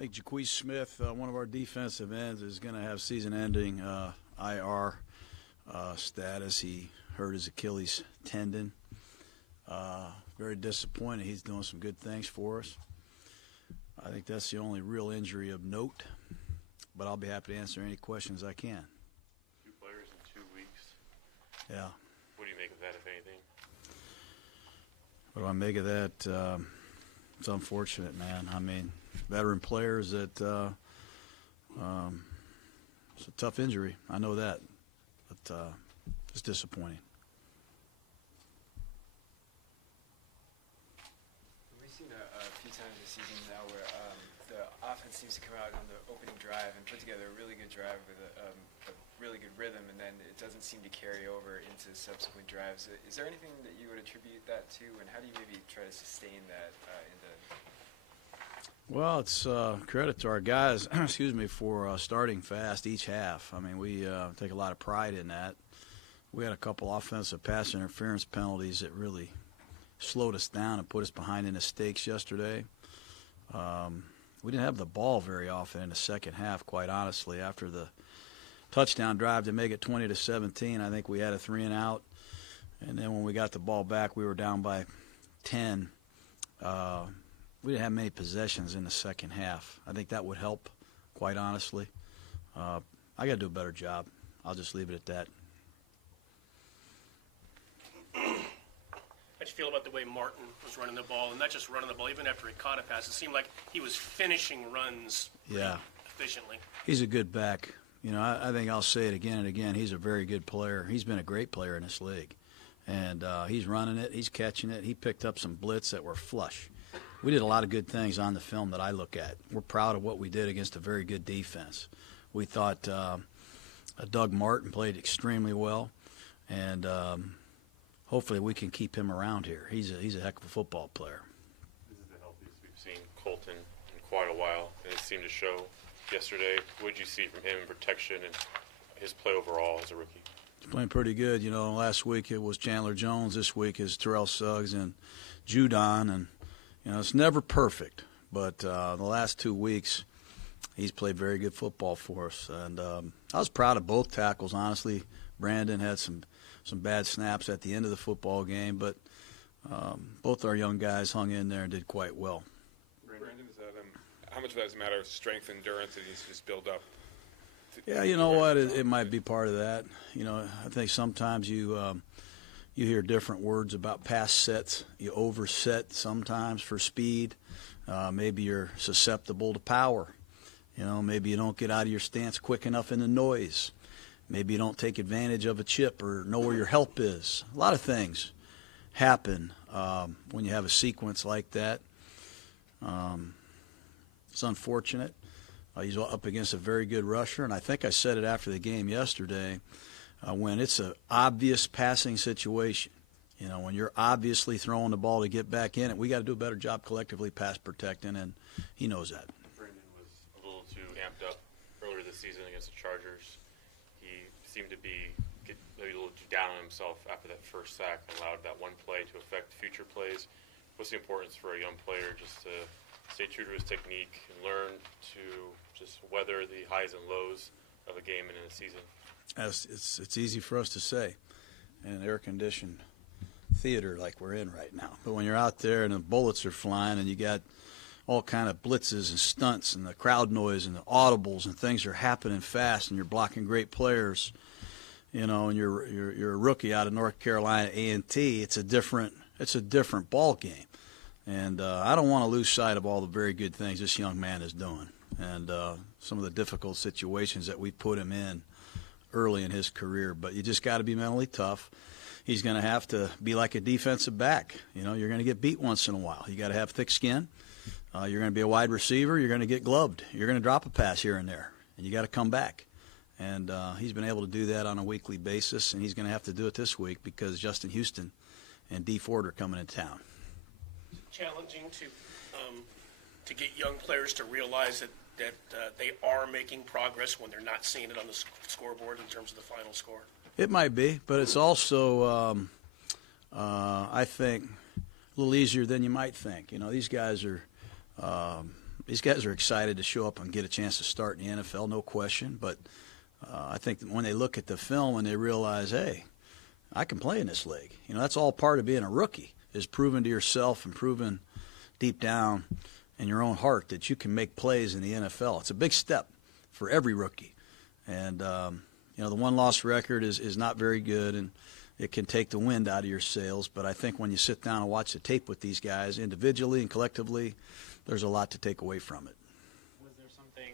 I think Jaquez Smith, one of our defensive ends, is going to have season-ending IR status. He hurt his Achilles tendon. Very disappointed. He's doing some good things for us. I think that's the only real injury of note, but I'll be happy to answer any questions I can. 2 players in 2 weeks. Yeah. What do you make of that, if anything? What do I make of that? It's unfortunate, man. I mean, veteran players that it's a tough injury. I know that, but it's disappointing. We've seen a few times this season now where the offense seems to come out on the opening drive and put together a really good drive with a really good rhythm, and then it doesn't seem to carry over into subsequent drives. Is there anything that you would attribute that to, and how do you maybe try to sustain that Well, it's credit to our guys, excuse me, for starting fast each half. I mean, we take a lot of pride in that. We had a couple offensive pass interference penalties that really slowed us down and put us behind in the stakes yesterday. We didn't have the ball very often in the second half, quite honestly. After the touchdown drive to make it 20-17, I think we had a 3-and-out. And then when we got the ball back, we were down by 10. We didn't have many possessions in the second half. I think that would help, quite honestly. I got to do a better job. I'll just leave it at that. How'd you feel about the way Martin was running the ball, and not just running the ball, even after he caught a pass? It seemed like he was finishing runs efficiently. He's a good back. You know, I think I'll say it again and again. He's a very good player. He's been a great player in this league. And he's running it. He's catching it. He picked up some blitz that were flush. We did a lot of good things on the film that I look at. We're proud of what we did against a very good defense. We thought Doug Martin played extremely well, and hopefully we can keep him around here. He's a heck of a football player. This is the healthiest we've seen Colton in quite a while, and it seemed to show yesterday. What did you see from him in protection and his play overall as a rookie? He's playing pretty good. You know, last week it was Chandler Jones. This week is Terrell Suggs and Judon. And, you know, it's never perfect. But the last 2 weeks he's played very good football for us. And I was proud of both tackles, honestly. Brandon had some bad snaps at the end of the football game. But both our young guys hung in there and did quite well. Brandon, is that how much of that is a matter of strength and endurance that he's just built up? Yeah, you know what? It might be part of that. You know, I think sometimes you hear different words about pass sets. You overset sometimes for speed. Maybe you're susceptible to power. You know, maybe you don't get out of your stance quick enough in the noise. Maybe you don't take advantage of a chip or know where your help is. A lot of things happen when you have a sequence like that. It's unfortunate. He's up against a very good rusher, and I think I said it after the game yesterday, when it's an obvious passing situation, you know, when you're obviously throwing the ball to get back in it, we got to do a better job collectively pass protecting, and he knows that. Brandon was a little too amped up earlier this season against the Chargers. He seemed to get maybe a little too down on himself after that first sack and allowed that one play to affect future plays. What's the importance for a young player just to stay true to his technique and learn to just weather the highs and lows of a game and in a season? It's easy for us to say in an air-conditioned theater like we're in right now. But when you're out there and the bullets are flying and you got all kind of blitzes and stunts and the crowd noise and the audibles and things are happening fast and you're blocking great players, you know, and you're a rookie out of North Carolina A&T, it's a different ball game. And I don't want to lose sight of all the very good things this young man is doing and some of the difficult situations that we put him in early in his career. But you just got to be mentally tough. He's going to have to be like a defensive back. You know, you're going to get beat once in a while. You got to have thick skin. You're going to be a wide receiver. You're going to get gloved. You're going to drop a pass here and there, and you got to come back. And he's been able to do that on a weekly basis, and he's going to have to do it this week because Justin Houston and Dee Ford are coming into town. Challenging to get young players to realize that they are making progress when they're not seeing it on the scoreboard in terms of the final score? It might be, but it's also, I think, a little easier than you might think. You know, these guys are, these guys are excited to show up and get a chance to start in the NFL, no question. But I think that when they look at the film and they realize, hey, I can play in this league. You know, that's all part of being a rookie, is proving to yourself and proving deep down in your own heart that you can make plays in the NFL. It's a big step for every rookie. And, you know, the one-loss record is not very good, and it can take the wind out of your sails. But I think when you sit down and watch the tape with these guys individually and collectively, there's a lot to take away from it. Was there something,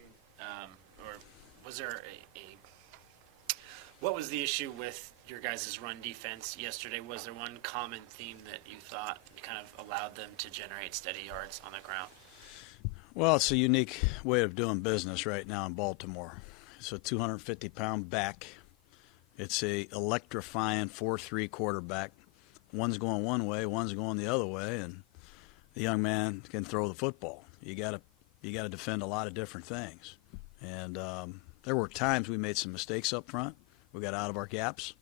or was there what was the issue with your guys' run defense yesterday? Was there one common theme that you thought kind of allowed them to generate steady yards on the ground? Well, it's a unique way of doing business right now in Baltimore. It's a 250-pound back. It's a electrifying 4-3 quarterback. One's going one way, one's going the other way, and the young man can throw the football. You got to defend a lot of different things. And there were times we made some mistakes up front. We got out of our gaps.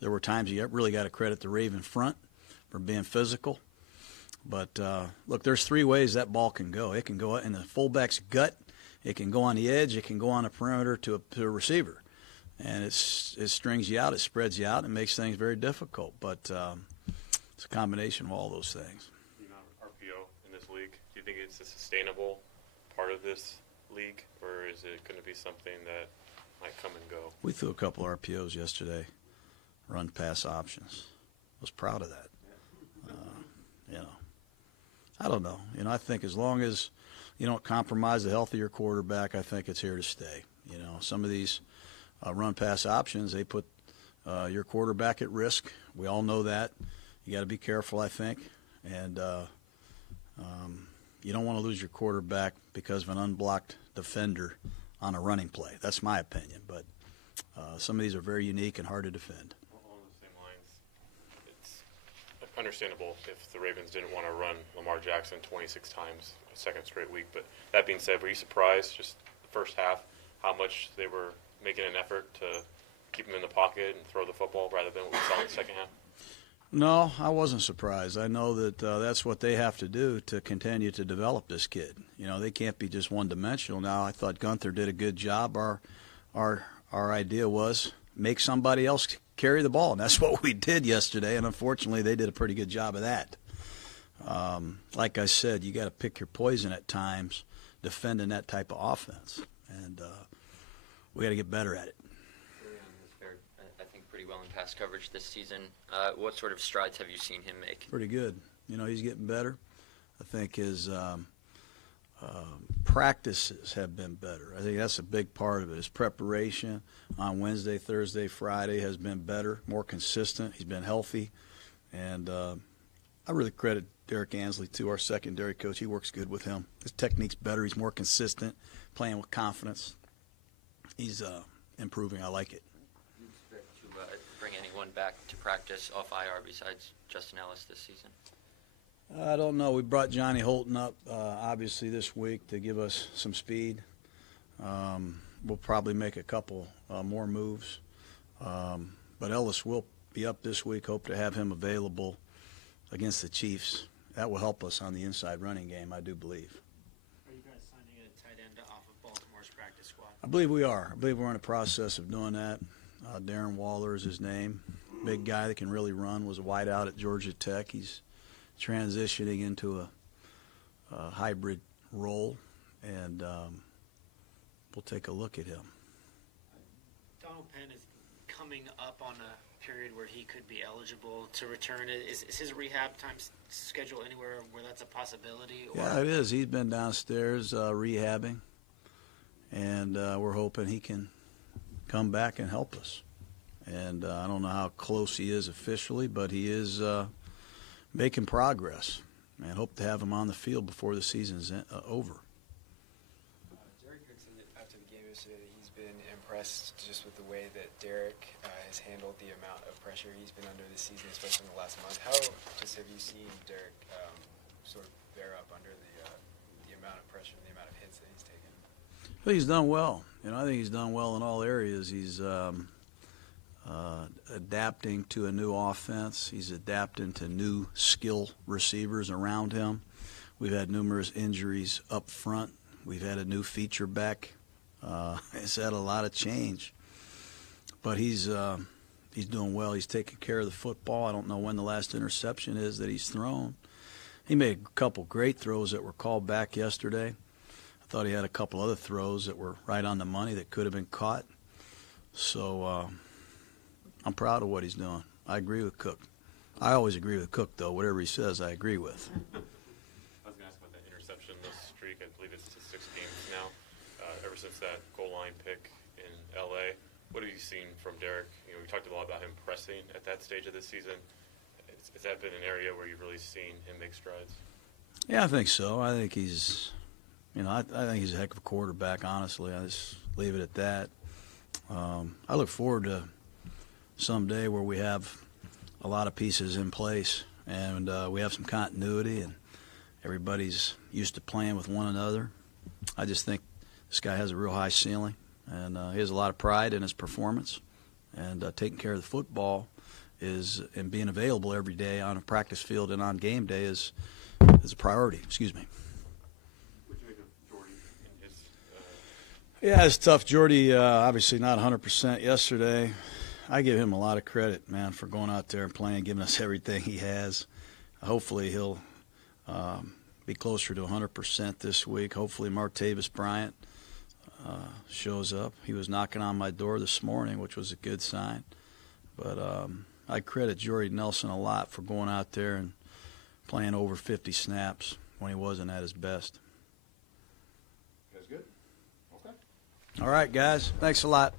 There were times you really got to credit the Raven front for being physical. But, look, there's three ways that ball can go. It can go in the fullback's gut. It can go on the edge. It can go on the perimeter to a receiver. And it strings you out. It spreads you out. It makes things very difficult. But it's a combination of all those things. RPO in this league, do you think it's a sustainable part of this league, or is it going to be something that might come and go? We threw a couple RPOs yesterday, run-pass options. I was proud of that. You know, I don't know. You know, I think as long as you don't compromise the health of your quarterback, I think it's here to stay. You know, some of these run-pass options, they put your quarterback at risk. We all know that. You got to be careful, I think. And you don't want to lose your quarterback because of an unblocked defender on a running play. That's my opinion. But some of these are very unique and hard to defend. Along the same lines, it's understandable if the Ravens didn't want to run Lamar Jackson 26 times a second straight week. But that being said, were you surprised just the first half how much they were making an effort to keep him in the pocket and throw the football rather than what we saw in the second half? No, I wasn't surprised. I know that that's what they have to do to continue to develop this kid. You know, they can't be just one-dimensional. Now, I thought Gunther did a good job. Our idea was make somebody else carry the ball, and that's what we did yesterday, and unfortunately they did a pretty good job of that. Like I said, you got to pick your poison at times defending that type of offense, and we got to get better at it. I think pretty well in pass coverage this season. What sort of strides have you seen him make? Pretty good. You know, he's getting better. I think his practices have been better. I think that's a big part of it. His preparation on Wednesday, Thursday, Friday has been better, more consistent. He's been healthy. And I really credit Derek Ansley, too, our secondary coach. He works good with him. His technique's better. He's more consistent, playing with confidence. He's improving. I like it. Do you expect to bring anyone back to practice off IR besides Justin Ellis this season? I don't know. We brought Johnny Holton up, obviously, this week to give us some speed. We'll probably make a couple more moves. But Ellis will be up this week. Hope to have him available against the Chiefs. That will help us on the inside running game, I do believe. Are you guys signing a tight end off of Baltimore's practice squad? I believe we are. I believe we're in the process of doing that. Darren Waller is his name. Big guy that can really run. Was a wideout at Georgia Tech. He's transitioning into a hybrid role, and we'll take a look at him. Donald Penn is coming up on a period where he could be eligible to return. Is his rehab time schedule anywhere where that's a possibility? Or? Yeah, it is. He's been downstairs rehabbing, and we're hoping he can come back and help us. And I don't know how close he is officially, but he is making progress, and hope to have him on the field before the season's over. Derek Goodson, after the game yesterday, he's been impressed just with the way that Derek has handled the amount of pressure he's been under this season, especially in the last month. How just have you seen Derek sort of bear up under the amount of pressure and the amount of hits that he's taken? I think he's done well. You know, I think he's done well in all areas. He's adapting to a new offense. He's adapting to new skill receivers around him. We've had numerous injuries up front. We've had a new feature back. It's had a lot of change. But he's doing well. He's taking care of the football. I don't know when the last interception is that he's thrown. He made a couple great throws that were called back yesterday. I thought he had a couple other throws that were right on the money that could have been caught. So I'm proud of what he's doing. I agree with Cook. I always agree with Cook, though. Whatever he says, I agree with. I was going to ask about that interceptionless streak. I believe it's to 6 games now. Ever since that goal line pick in L.A., what have you seen from Derek? You know, we talked a lot about him pressing at that stage of the season. Has that been an area where you've really seen him make strides? Yeah, I think so. I think he's, I think he's a heck of a quarterback, honestly. I just leave it at that. I look forward to someday where we have a lot of pieces in place and we have some continuity and everybody's used to playing with one another. I just think this guy has a real high ceiling, and he has a lot of pride in his performance. And taking care of the football and being available every day on a practice field and on game day is a priority. Excuse me. What do you make of Jordy and his? Yeah, it's tough. Jordy, obviously not 100% yesterday. I give him a lot of credit, man, for going out there and playing, giving us everything he has. Hopefully he'll be closer to 100% this week. Hopefully Martavis Bryant shows up. He was knocking on my door this morning, which was a good sign. But I credit Jordy Nelson a lot for going out there and playing over 50 snaps when he wasn't at his best. You guys good? Okay. All right, guys. Thanks a lot.